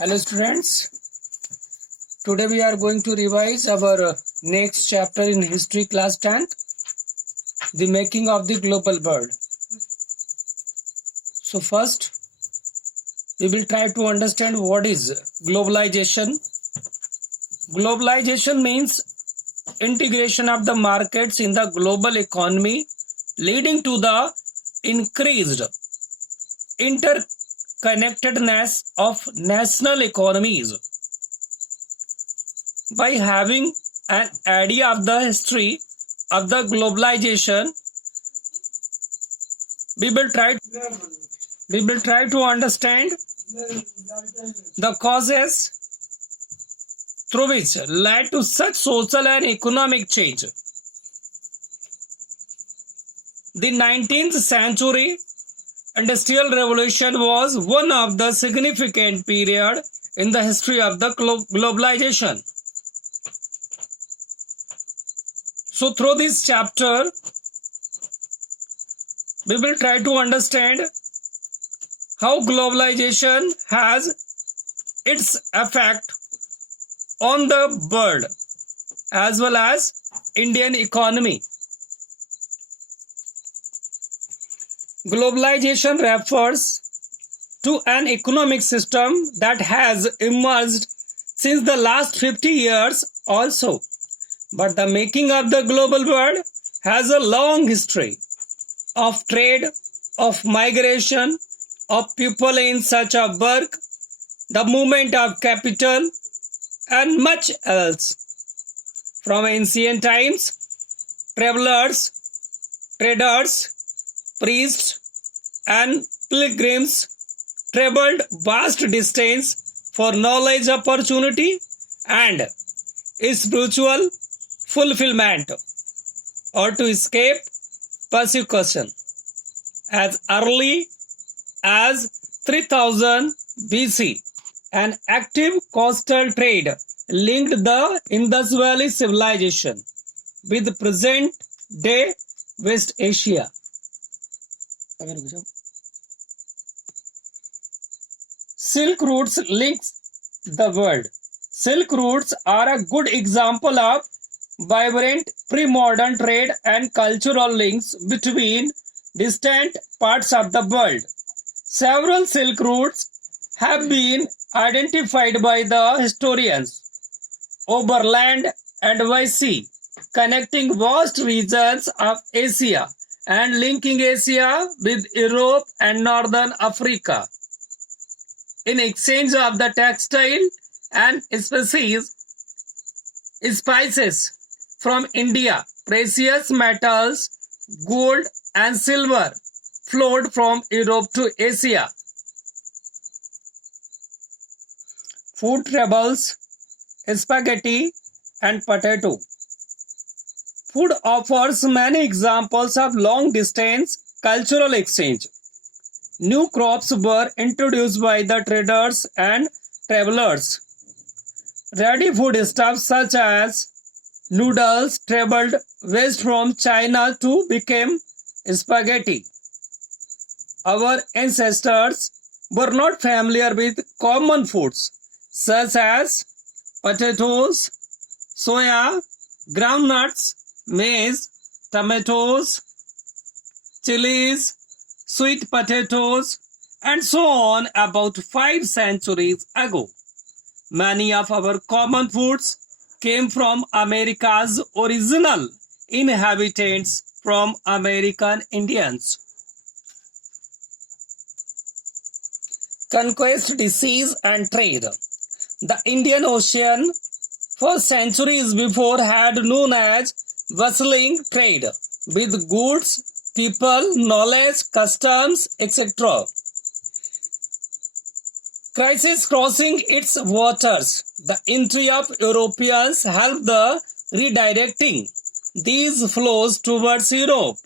Hello students, today we are going to revise our next chapter in history class 10th, the making of the global world. So first, we will try to understand what is globalization. Globalization means integration of the markets in the global economy leading to the increased interconnectedness of national economies. By having an idea of the history of the globalization, we will try to understand the causes through which led to such social and economic change. The 19th century Industrial Revolution was one of the significant period in the history of the globalization. So through this chapter, we will try to understand how globalization has its effect on the world as well as Indian economy. Globalization refers to an economic system that has emerged since the last 50 years also. But the making of the global world has a long history of trade, of migration, of people in search of work, the movement of capital, and much else. From ancient times, travelers, traders, priests, and pilgrims traveled vast distance for knowledge, opportunity, and spiritual fulfillment, or to escape persecution. As early as 3000 BC, an active coastal trade linked the Indus Valley civilization with present-day West Asia. Silk routes links the world. Silk routes are a good example of vibrant pre-modern trade and cultural links between distant parts of the world. Several silk routes have been identified by the historians over land and by sea, connecting vast regions of Asia and linking Asia with Europe and Northern Africa. In exchange of the textile and spices from India, precious metals, gold and silver flowed from Europe to Asia. Food troubles, spaghetti and potato. Food offers many examples of long-distance cultural exchange. New crops were introduced by the traders and travelers. Ready foodstuffs such as noodles traveled west from China to become spaghetti. Our ancestors were not familiar with common foods such as potatoes, soya, groundnuts, maize, tomatoes, chilies, sweet potatoes, and so on about 5 centuries ago. Many of our common foods came from America's original inhabitants, from American Indians. Conquest, disease, and trade. The Indian Ocean for centuries before had known as bustling trade with goods, people, knowledge, customs, etc. Crisis crossing its waters. The entry of Europeans helped the redirecting these flows towards Europe.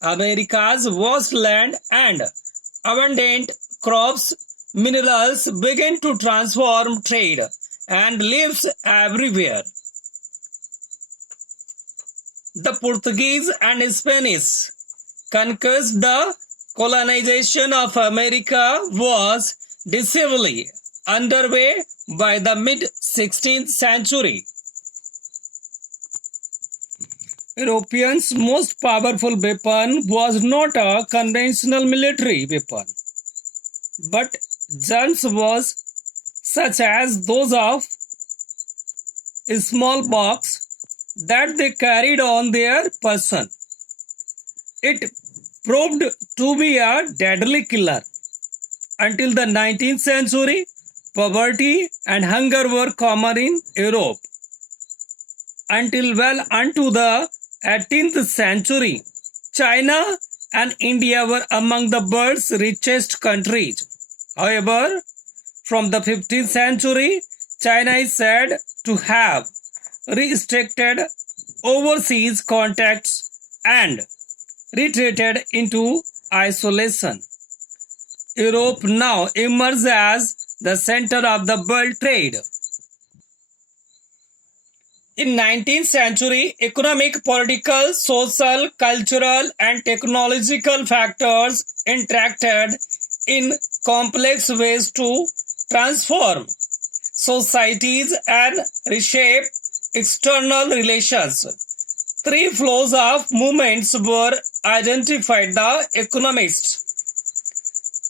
America's vast land and abundant crops, minerals began to transform trade and lives everywhere. The Portuguese and Spanish conquest. The colonization of America was decisively underway by the mid-16th century. Europeans' most powerful weapon was not a conventional military weapon, but guns was such as those of smallpox that they carried on their person. It proved to be a deadly killer. Until the 19th century, poverty and hunger were common in Europe. Until well into the 18th century, China and India were among the world's richest countries. However, from the 15th century, China is said to have restricted overseas contacts and retreated into isolation. Europe now emerges as the center of the world trade. In 19th century, economic, political, social, cultural and technological factors interacted in complex ways to transform societies and reshape external relations. Three flows of movements were identified by economists.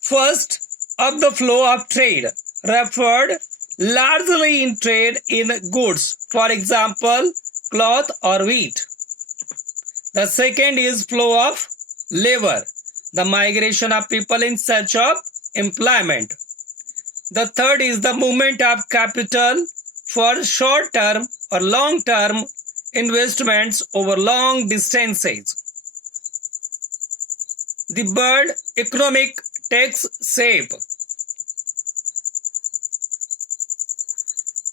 First, of the flow of trade, referred largely in trade in goods, for example, cloth or wheat. The second is flow of labor, the migration of people in search of employment. The third is the movement of capital for short-term or long-term investments over long distances. The world economic takes shape.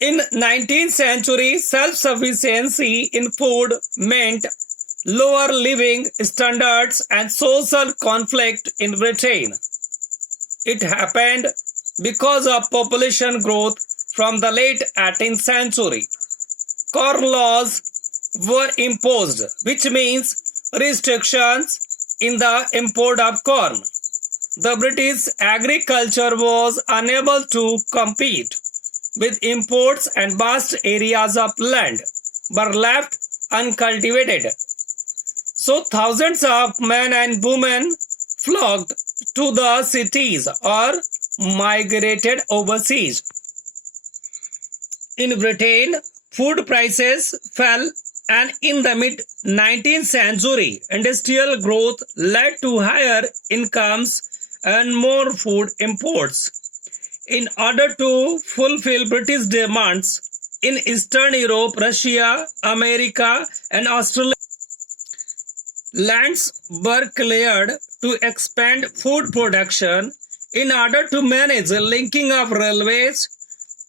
In 19th century, self-sufficiency in food meant lower living standards and social conflict in Britain. It happened because of population growth from the late 18th century. Corn laws were imposed, which means restrictions in the import of corn. The British agriculture was unable to compete with imports and vast areas of land were left uncultivated. So thousands of men and women flocked to the cities or migrated overseas. In Britain, food prices fell, and in the mid-19th century, industrial growth led to higher incomes and more food imports. In order to fulfill British demands in Eastern Europe, Russia, America, and Australia, lands were cleared to expand food production. In order to manage the linking of railways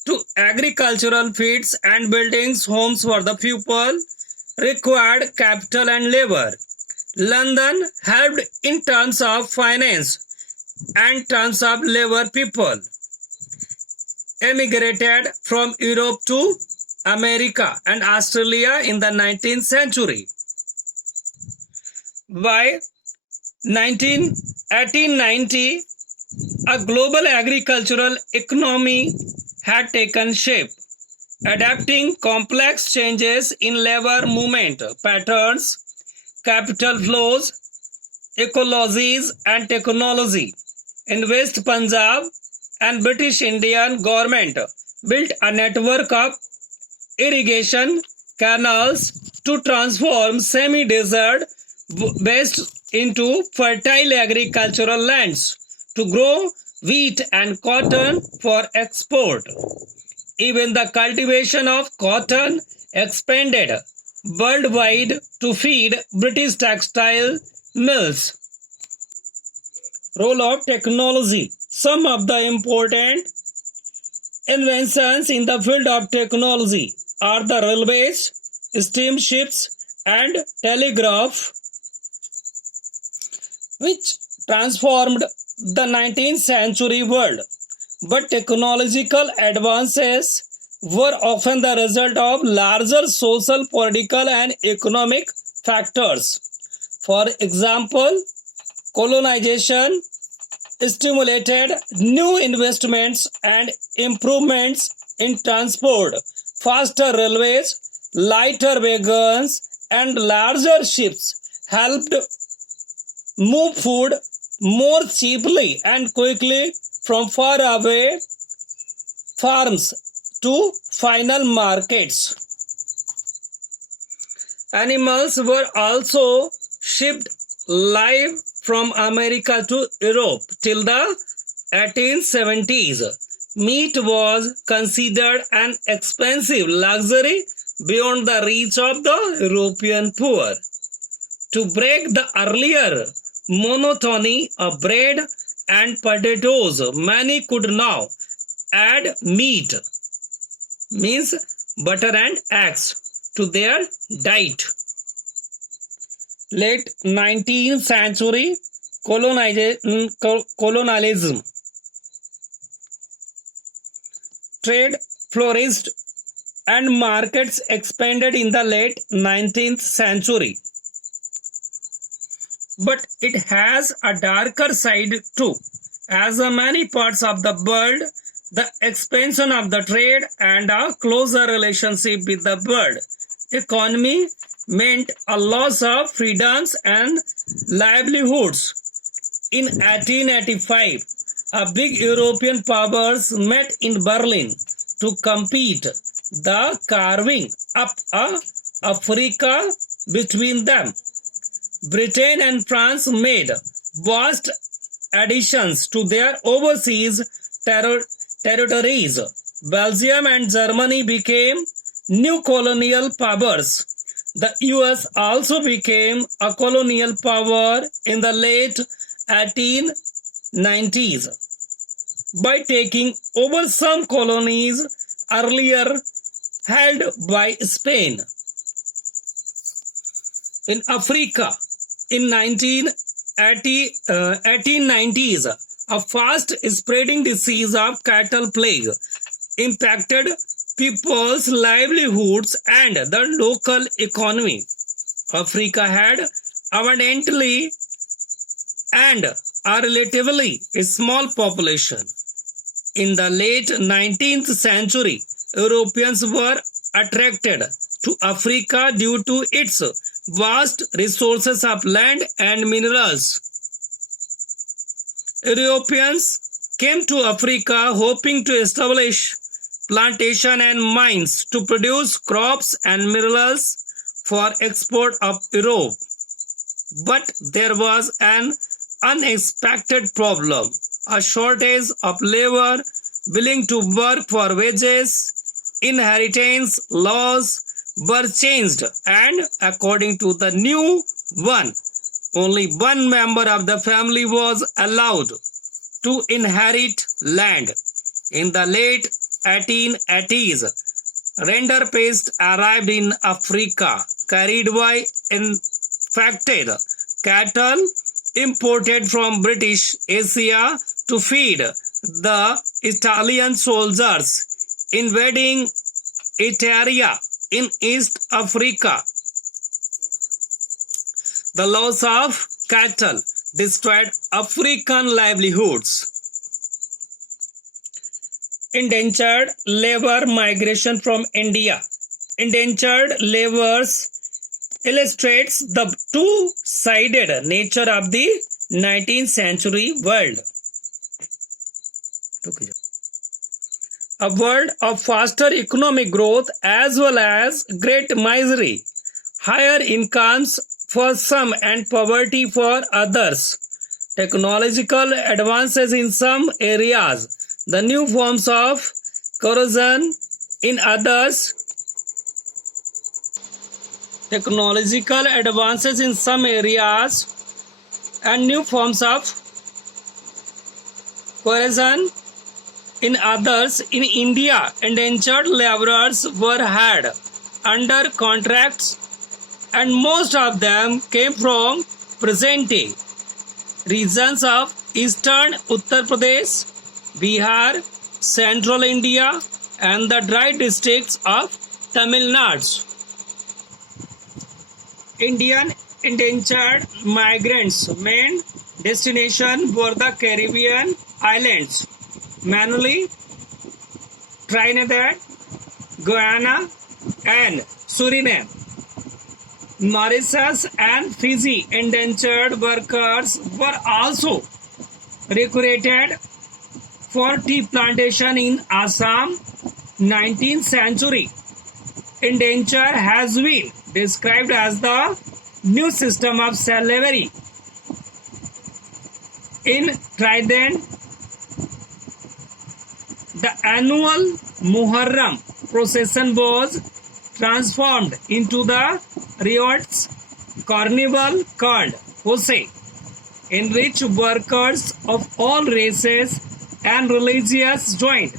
to agricultural fields and buildings homes for the people required capital and labor. London helped in terms of finance and terms of labor. People emigrated from Europe to America and Australia in the 19th century. By 1890, a global agricultural economy had taken shape, adapting complex changes in labor movement patterns, capital flows, ecologies, and technology. In West Punjab, and British Indian government built a network of irrigation canals to transform semi-desert waste into fertile agricultural lands to grow wheat and cotton for export. Even the cultivation of cotton expanded worldwide to feed British textile mills. Role of technology. Some of the important inventions in the field of technology are the railways, steamships, and telegraph, which transformed the 19th century world. But technological advances were often the result of larger social, political, and economic factors. For example, colonization stimulated new investments and improvements in transport. Faster railways, lighter wagons, and larger ships helped move food more cheaply and quickly from far away farms to final markets. Animals were also shipped live from America to Europe till the 1870s. Meat was considered an expensive luxury beyond the reach of the European poor. To break the earlier monotony of bread and potatoes, many could now add meat, means butter and eggs, to their diet. Late 19th century colonialism. Trade flourished and markets expanded in the late 19th century. But it has a darker side too. As in many parts of the world, the expansion of the trade and a closer relationship with the world economy meant a loss of freedoms and livelihoods. In 1885, a big European powers met in Berlin to compete, the carving up Africa between them. Britain and France made vast additions to their overseas territories. Belgium and Germany became new colonial powers. The US also became a colonial power in the late 1890s by taking over some colonies earlier held by Spain. In Africa, in 1890s, a fast-spreading disease of cattle plague impacted people's livelihoods and the local economy. Africa had abundantly and a relatively small population. In the late 19th century, Europeans were attracted to Africa due to its vast resources of land and minerals. Europeans came to Africa hoping to establish plantation and mines to produce crops and minerals for export of Europe. But there was an unexpected problem. A shortage of labor willing to work for wages. Inheritance laws were changed, and according to the new one, only one member of the family was allowed to inherit land. In the late 1880s, rinderpest arrived in Africa, carried by infected cattle imported from British Asia to feed the Italian soldiers invading Italia in East Africa. The loss of cattle destroyed African livelihoods. Indentured labor migration from India. Indentured laborers illustrates the two-sided nature of the 19th century world. A world of faster economic growth as well as great misery, higher incomes for some and poverty for others, technological advances in some areas, the new forms of corruption in others, technological advances in some areas and new forms of coercion in others. In India, indentured laborers were had under contracts and most of them came from present-day regions of eastern Uttar Pradesh, Bihar, central India and the dry districts of Tamil Nadu. Indian indentured migrants meant Destination were the Caribbean islands, mainly Trinidad, Guyana, and Suriname. Mauritius and Fiji indentured workers were also recruited for tea plantation in Assam. 19th century indenture has been described as the new system of slavery. In Trinidad, the annual Muharram procession was transformed into the riotous carnival called Hosay, in which workers of all races and religions joined.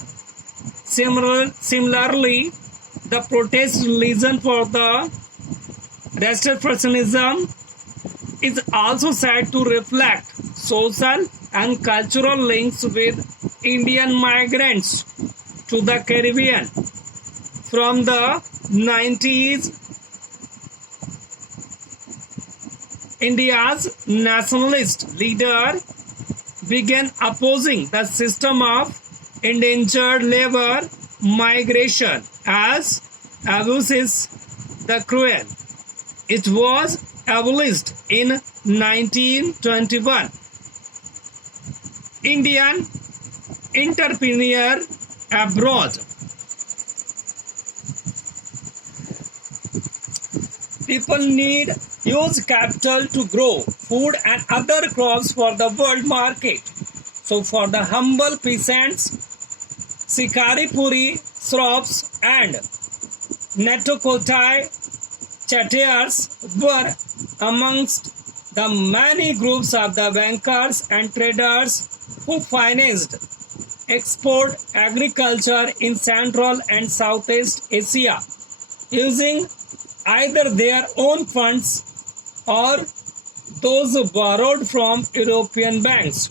Similarly, the protest religion for the Rastafarianism is also said to reflect social and cultural links with Indian migrants to the Caribbean. From the 90s, India's nationalist leader began opposing the system of indentured labor migration as abuses the cruel. It was abolished in 1921. Indian entrepreneur abroad. People need huge capital to grow food and other crops for the world market. So for the humble peasants, Sikaripuri Srops and Netokotai Chattiars were amongst the many groups of the bankers and traders who financed export agriculture in Central and Southeast Asia using either their own funds or those borrowed from European banks.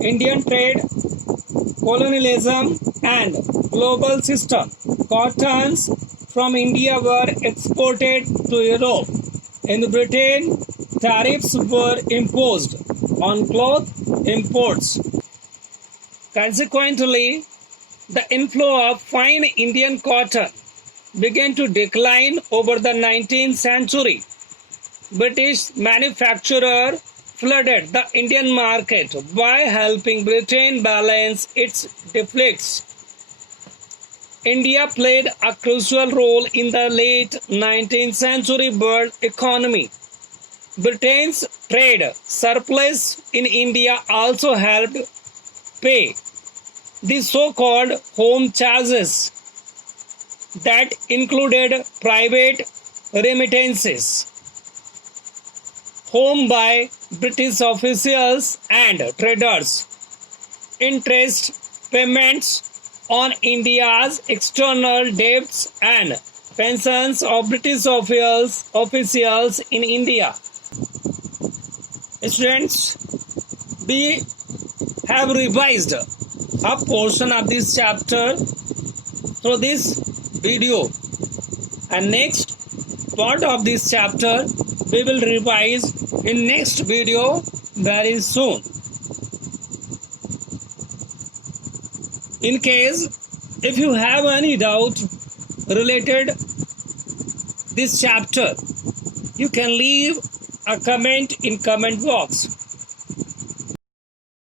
Indian trade, colonialism and global system. Cottons from India were exported to Europe. In Britain, tariffs were imposed on cloth imports. Consequently, the inflow of fine Indian cotton began to decline over the 19th century. British manufacturers flooded the Indian market by helping Britain balance its deficits. India played a crucial role in the late 19th century world economy. Britain's trade surplus in India also helped pay the so-called home charges that included private remittances home by British officials and traders, interest payments on India's external debts and pensions of British officials in India. Students, we have revised a portion of this chapter through this video, and next part of this chapter we will revise in next video very soon. In case if you have any doubt related this chapter, you can leave a comment in comment box.